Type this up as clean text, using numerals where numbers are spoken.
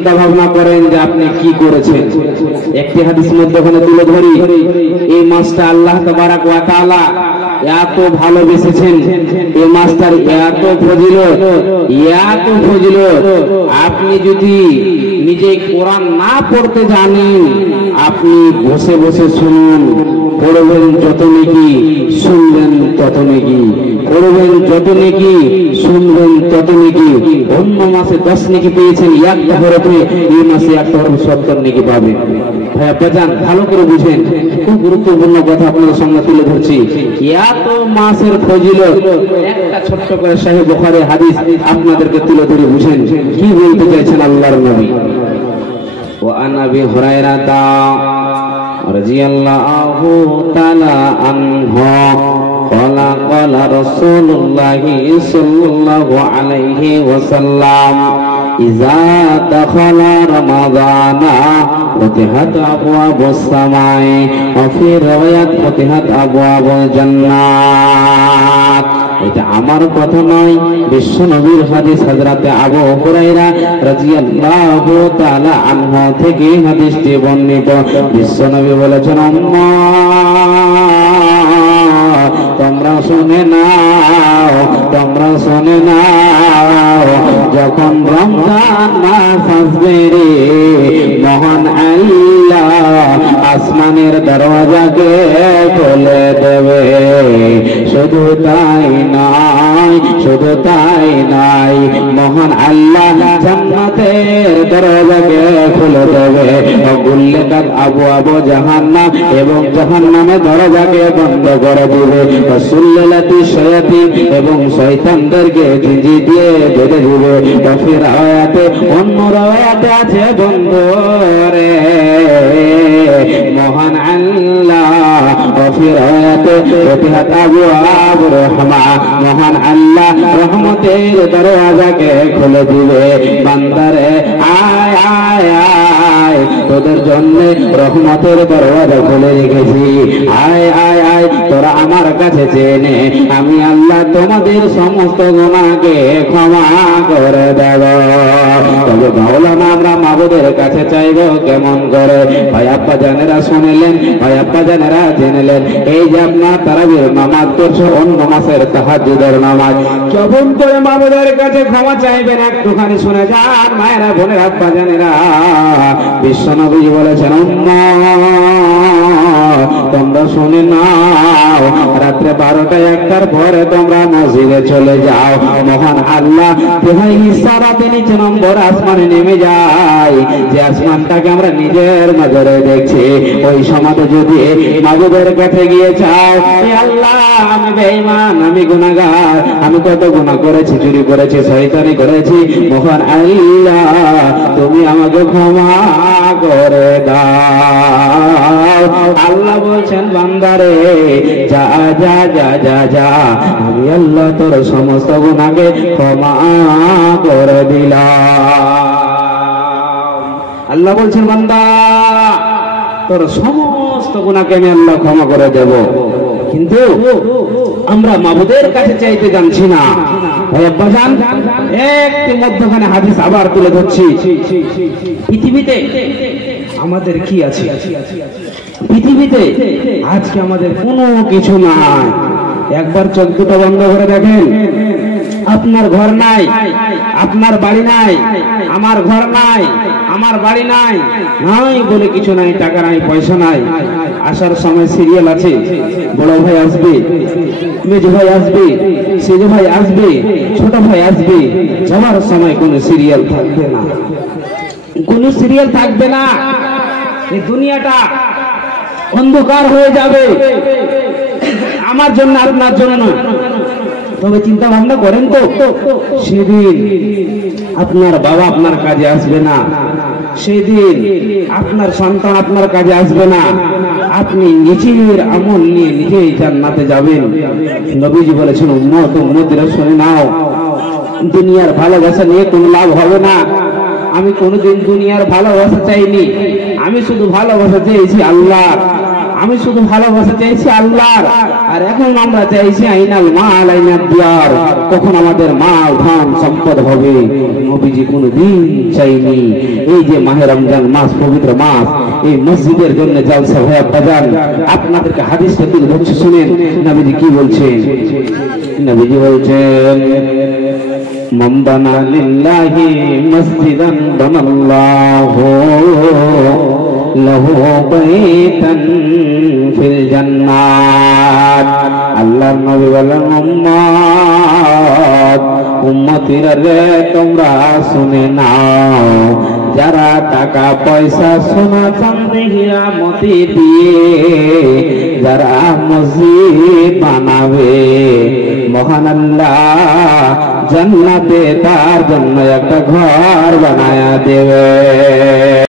চিন্তা ভাবনা করেন যে আপনি কি করেছেন। একটি হাদিস মধ্যে ওখানে তুলে ধরি, এই মাসটা আল্লাহ তাবারাক ওয়া তাআলা এত ভালোবেসেছেন, এই মাসটার এত ফজিলত, এত ফজিলত। আপনি যদি নিজে কোরআন না পড়তে জানেন, আপনি বসে বসে শুনুন, পড়বেন যত নেকি, শুনবেন তত নেকি, পড়বেন যত নেকি, শুনবেন তত নেকি। অন্য মাসে 10 নেকি পেয়েছেন, একটা হরফে এই মাসে 1 হরফ 70 নেকি পাবেন। ভাই আপনারা ভালো করে বুঝেন, খুব গুরুত্বপূর্ণ কথা আপনাদের সামনে তুলে ধরছি। এত মাসের ফজিলত একটা ছোট্ট করে সহিহ বুখারী হাদিস আপনাদেরকে তুলে ধরে বুঝেন কি বলতে চাইছেন আল্লাহর নবী। ওয়া আন আবি হুরায়রা রাদিয়াল্লাহু তাআলা আনহু قال قال رسول الله صلى الله عليه وسلم إذا دخل رمضان فتحت أبواب السماء وفي رواية فتحت أبواب الجنات। এটা আমার কথা নয়, বিশ্ব নবীর হাদিস। হযরত আবু হুরায়রা রাদিয়াল্লাহু তাআলা আনহু থেকে হাদিসটি বর্ণিত। বিশ্ব নবী বলেছেন, তোমরা শুনে নাও, তোমরা শুনে নাও, যখন রমজান মাস আসবে রে, মহান আল্লাহ আসমানের দরওয়াজাকে খুলে দেবে। শুধু তাই নয়, শুধু তাই নয়, মহান আল্লাহ জান্নাতের দরওয়াজাকে খুলে দেবে। গুল্লাকাত আবওয়াবু জাহান্নাম, এবং জাহান্নামের দরজাকে বন্ধ করে দিবে। সুল্লালাতি শায়াতিন, এবং শয়তানদেরকে জিঞ্জির দিয়ে বেঁধে দিবে। ফির আয়াতে, অন্য রায়াতে আছে, বন্ধুরে মহান আল্লাহ ফির আয়াতে ফতিহাত আবওয়াবুর রাহমা, মহান আল্লাহ রহমতের দরওয়াজাকে খুলে দিবে। বান্দারে আয় আয় আয়, তোদের জন্য রহমতের দরওয়াজা খুলে রেখেছি। আয় আয় আয়, তোরা আমার কাছে চেনে, আমি আল্লাহ তোমাদের সমস্ত গুনাহকে ক্ষমা করে দেব। তবে মাওলানা আমরা মাবুদের কাছে চাইব কেমন করে? ভাই আব্বা জানেরা শুনলেন, ভাই আব্বা জানেরা জেনেলেন, এই যে আপনার তারাবির নামাজ করছো, অন্য মাসের তাহাজ্জুদের নামাজ, কেমন করে মাবুদের কাছে ক্ষমা চাইবেন একটুখানি শুনে যান মায়েরা, বোনের, আব্বা জানেরা। বিশ্বনবী বলেছেন, তোমরা শুনে নাও, রাত্রে 12টা 1টার পরে তোমরা মসজিদে চলে যাও। মহান আল্লাহ ইশারাতে নিচে নম্বর আসমানে নেমে যায়, যে আসমানটাকে আমরা নিজের নজরে দেখছি। ওই সমাজে যদি মাবুদের কাছে গিয়ে চাও, আল্লাহ আমি বেঈমান, আমি গুনাহগার, আমি কত গুনাহ করেছি, চুরি করেছি, শয়তানি করেছি, মহান আল্লাহ তুমি আমাকে ক্ষমা করে দাও। আল্লাহ বলছেন, বান্দারে যা যা যা যা যা, আমি আল্লাহ তোর সমস্ত গুনাহকে ক্ষমা করে দিলাম। আল্লাহ বলছেন, বান্দা তোর সমস্ত গুনাহকে আমি আল্লাহ ক্ষমা করে দেব। কিন্তু আমরা মাবুদের কাছে চাইতে জানছি না। ভাই আব্বা জান, একটি মধ্যখানে হাদিস আবার তুলে ধরছি। পৃথিবীতে আমাদের কি আছে? পৃথিবীতে আজকে আমাদের কোনো কিছু নাই। একবার চোখ দুটো বন্ধ করে দেখেন, আপনার ঘর নাই, আপনার বাড়ি নাই, আমার ঘর নাই, আমার বাড়ি নাই, নাই বলে কিছু নাই, টাকা নাই, পয়সা নাই। আসার সময় সিরিয়াল আছে, বড় ভাই আসবে, মেজ ভাই আসবে, সেজ ভাই আসবে, ছোট ভাই আসবে। যাওয়ার সময় কোনো সিরিয়াল থাকবে না, কোনো সিরিয়াল থাকবে না। এই দুনিয়াটা অন্ধকার হয়ে যাবে, আমার জন্য, আপনার জন্য। তবে চিন্তা ভাবনা করেন তো, সেদিন আপনার বাবা আপনার কাজে আসবে না, সেদিন আপনার সন্তান আপনার কাজে আসবে না, আপনি নিজের আমল নিয়ে নিজেই জান্নাতে যাবেন। নবীজি বলেছেন, উম্মত উম্মতিরা শুনে নাও, দুনিয়ার ভালোবাসা নিয়ে কোনো লাভ হবে না। আমি কোনোদিন দুনিয়ার ভালোবাসা চাইনি, আমি শুধু ভালোবাসা চেয়েছি আল্লাহ। আমি শুধু ভালোবাসা চাইছি আল্লাহর, আর এখন আমরা চাইছি আইনাল মাল আইনাল দিয়ার, কখন আমাদের মাল ধন সম্পদ হবে। নবীজি কোনদিন চাইনি। এই যে মাহে রমজান মাস, পবিত্র মাস, এই মসজিদের জন্য জলসা হয়ে বাজান। আপনাদেরকে হাদিসটা তুলে ধরছি, শুনেন নবীজি কি বলছেন। নবীজি বলছেন, মান বানা লিল্লাহি মসজিদান বানাল্লাহু লাহু বাইতান ফিল জান্নাত। আল্লাহর নবী বলেন, উম্মতিরা রে তোমরা শুনে নাও, যারা টাকা পয়সা সোনা চাঁদি হীরা মতি দিয়ে যারা মসজিদ বানাবে, মহান আল্লাহ জান্নাতে তার জন্য একটা ঘর বানায়া দেবে।